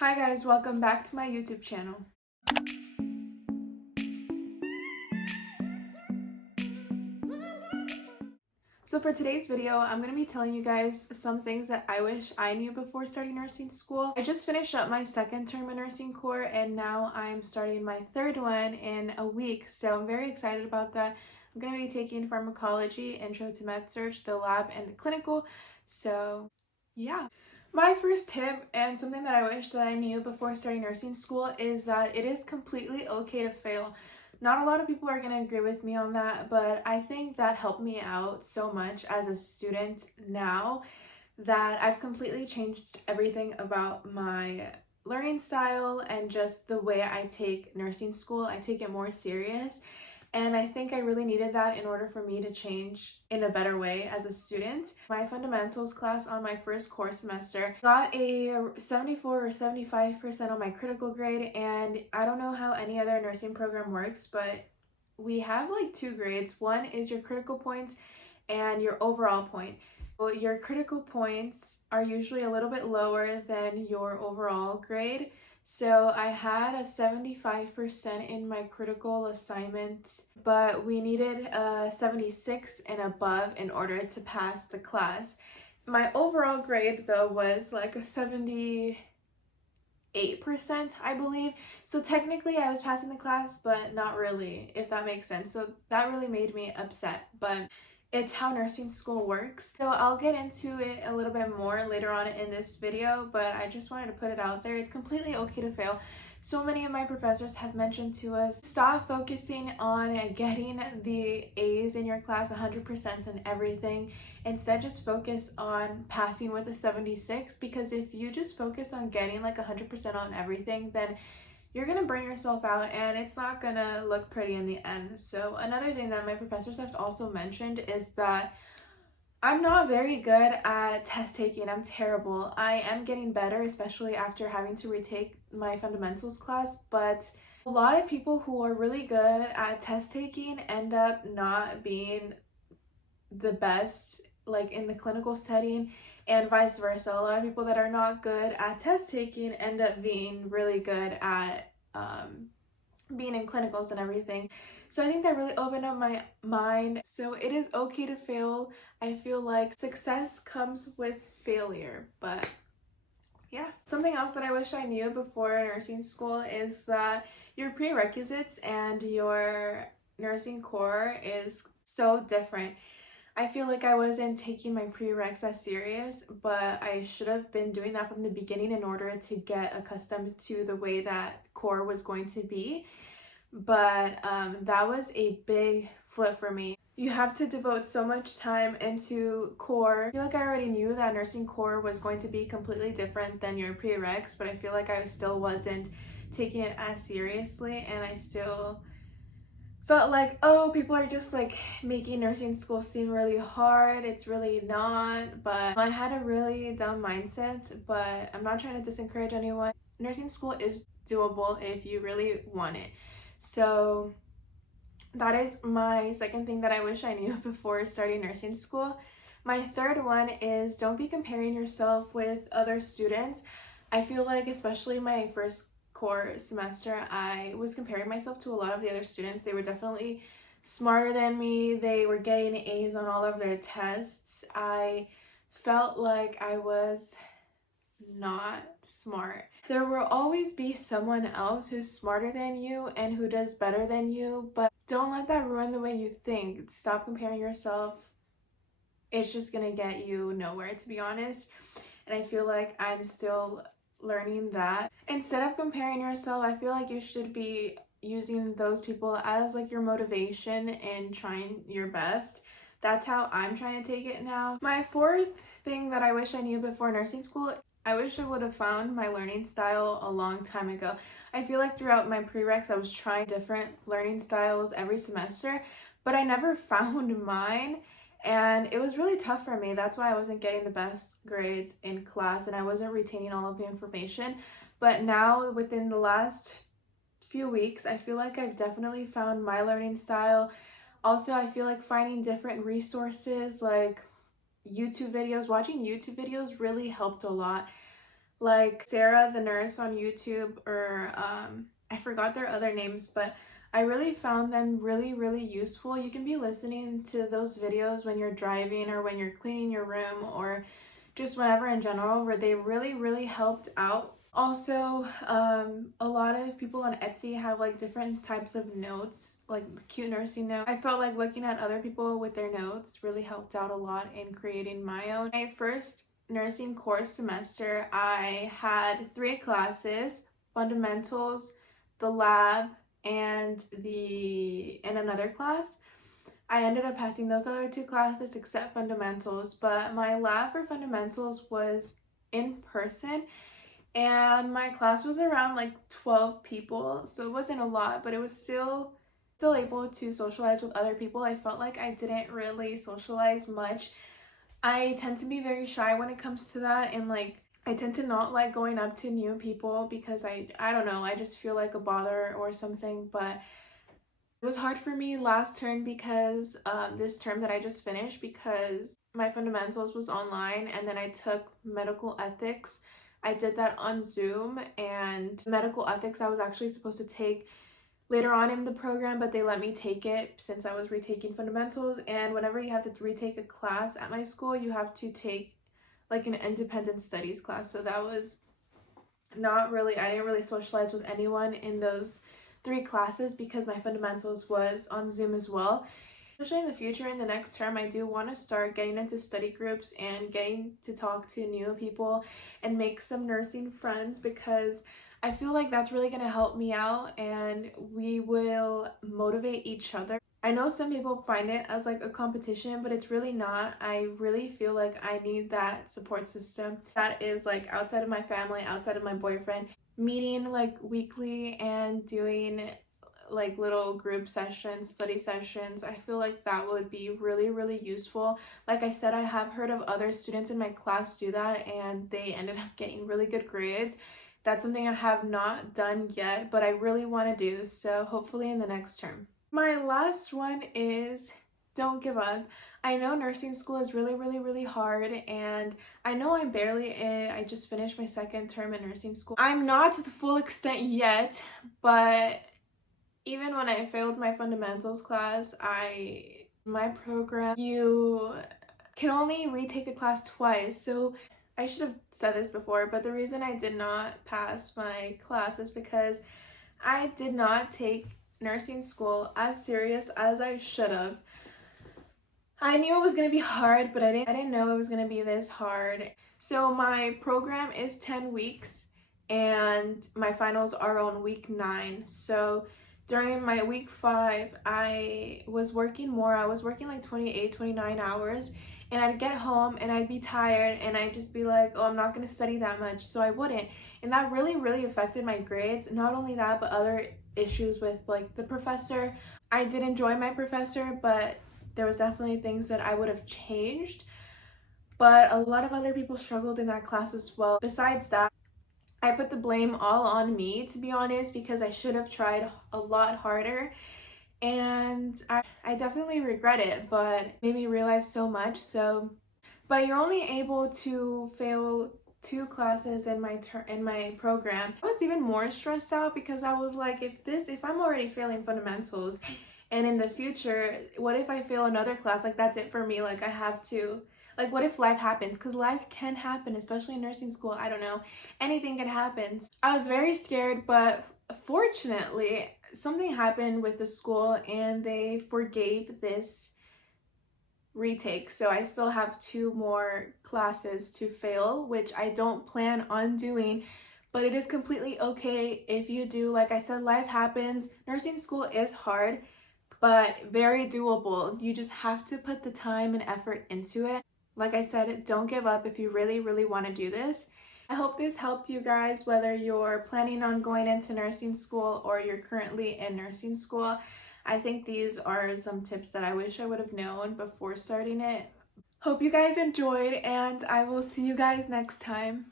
Hi guys, welcome back to my YouTube channel. So for today's video, I'm going to be telling you guys some things that I wish I knew before starting nursing school. I just finished up my second term in nursing corps and now I'm starting my third one in a week. So I'm very excited about that. I'm going to be taking pharmacology, intro to med surg, the lab, and the clinical. So yeah. My first tip and something that I wish that I knew before starting nursing school is that it is completely okay to fail. Not a lot of people are going to agree with me on that, but I think that helped me out so much as a student now that I've completely changed everything about my learning style and just the way I take nursing school. I take it more serious. And I think I really needed that in order for me to change in a better way as a student. My fundamentals class on my first core semester got a 74 or 75% on my critical grade, and I don't know how any other nursing program works, but we have like two grades. One is your critical points and your overall point. Well, your critical points are usually a little bit lower than your overall grade. So I had a 75% in my critical assignment, but we needed a 76 and above in order to pass the class. My overall grade though was like a 78%, I believe. So technically I was passing the class, but not really, if that makes sense. So that really made me upset, but it's how nursing school works. So I'll get into it a little bit more later on in this video, but I just wanted to put it out there. It's completely okay to fail. So many of my professors have mentioned to us, stop focusing on getting the A's in your class, 100% and everything. Instead, just focus on passing with a 76, because if you just focus on getting like 100% on everything, then you're gonna burn yourself out and it's not gonna look pretty in the end. So another thing that my professors have also mentioned is that I'm not very good at test taking. I'm terrible. I am getting better, especially after having to retake my fundamentals class, but a lot of people who are really good at test taking end up not being the best, like in the clinical setting, and vice versa. A lot of people that are not good at test taking end up being really good at being in clinicals and everything. So I think that really opened up my mind. So it is okay to fail. I feel like success comes with failure, but yeah. Something else that I wish I knew before nursing school is that your prerequisites and your nursing core is so different. I feel like I wasn't taking my prereqs as serious, but I should have been doing that from the beginning in order to get accustomed to the way that core was going to be. But that was a big flip for me. You have to devote so much time into core. I feel like I already knew that nursing core was going to be completely different than your prereqs, but I feel like I still wasn't taking it as seriously, and I still felt like, oh, people are just like making nursing school seem really hard. It's really not. But I had a really dumb mindset, but I'm not trying to disencourage anyone. Nursing school is doable if you really want it. So that is my second thing that I wish I knew before starting nursing school. My third one is, don't be comparing yourself with other students. I feel like, especially my first core semester, I was comparing myself to a lot of the other students. They were definitely smarter than me. They were getting A's on all of their tests. I felt like I was not smart. There will always be someone else who's smarter than you and who does better than you, but don't let that ruin the way you think. Stop comparing yourself. It's just gonna get you nowhere, to be honest. And I feel like I'm still learning that. Instead of comparing yourself, I feel like you should be using those people as like your motivation and trying your best. That's how I'm trying to take it now. My fourth thing that I wish I knew before nursing school, I wish I would have found my learning style a long time ago. I feel like throughout my prereqs I was trying different learning styles every semester, but I never found mine. And it was really tough for me. That's why I wasn't getting the best grades in class and I wasn't retaining all of the information. But now, within the last few weeks, I feel like I've definitely found my learning style. Also, I feel like finding different resources like YouTube videos, watching YouTube videos really helped a lot. like Sarah the Nurse on YouTube, or I forgot their other names, but I really found them really useful. You can be listening to those videos when you're driving or when you're cleaning your room or just whenever in general, where they really helped out. Also, a lot of people on Etsy have like different types of notes, like cute nursing notes. I felt like looking at other people with their notes really helped out a lot in creating my own. My first nursing course semester, I had 3 classes: fundamentals, the lab, and another class. I ended up passing those other 2 classes except fundamentals, but my lab for fundamentals was in person, and my class was around like 12 people, so it wasn't a lot, but it was still able to socialize with other people. I felt like I didn't really socialize much. I tend to be very shy when it comes to that, and like I tend to not like going up to new people because I don't know, I just feel like a bother or something. But it was hard for me last term because this term that I just finished, because my fundamentals was online and then I took medical ethics. I did that on Zoom, and medical ethics I was actually supposed to take later on in the program, but they let me take it since I was retaking fundamentals. And whenever you have to retake a class at my school, you have to take like an independent studies class. So that was not really, I didn't really socialize with anyone in those 3 classes because my fundamentals was on Zoom as well. Especially in the future, in the next term, I do want to start getting into study groups and getting to talk to new people and make some nursing friends, because I feel like that's really going to help me out and we will motivate each other. I know some people find it as like a competition, but it's really not. I really feel like I need that support system that is like outside of my family, outside of my boyfriend, meeting like weekly and doing like little group sessions, study sessions. I feel like that would be really useful. Like I said, I have heard of other students in my class do that and they ended up getting really good grades. That's something I have not done yet, but I really want to do, so hopefully in the next term. My last one is don't give up. I know nursing school is really hard, and I know I'm barely in, I just finished my 2nd term in nursing school. I'm not to the full extent yet, but even when I failed my fundamentals class, my program, you can only retake a class twice. So I should have said this before, but the reason I did not pass my class is because I did not take nursing school as serious as I should have. I knew it was going to be hard, but I didn't know it was going to be this hard. So my program is 10 weeks and my finals are on week 9. So during my week 5, I was working more. I was working like 28, 29 hours, and I'd get home and I'd be tired and I'd just be like, oh, I'm not going to study that much. So I wouldn't. And that really affected my grades. Not only that, but other issues with like the professor. I did enjoy my professor, but there was definitely things that I would have changed. But a lot of other people struggled in that class as well. Besides that, I put the blame all on me, to be honest, because I should have tried a lot harder. And I definitely regret it, but it made me realize so much. So, but you're only able to fail 2 classes in my program. I was even more stressed out because I was like, if I'm already failing fundamentals, and in the future, what if I fail another class? Like that's it for me. Like I have to, like what if life happens? Because life can happen, especially in nursing school. I don't know, anything can happen. I was very scared, but fortunately something happened with the school and they forgave this retake. So I still have 2 more classes to fail, which I don't plan on doing, but it is completely okay if you do. Like I said, life happens. Nursing school is hard, but very doable. You just have to put the time and effort into it. Like I said, don't give up if you really want to do this. I hope this helped you guys, whether you're planning on going into nursing school or you're currently in nursing school. I think these are some tips that I wish I would have known before starting it. Hope you guys enjoyed, and I will see you guys next time.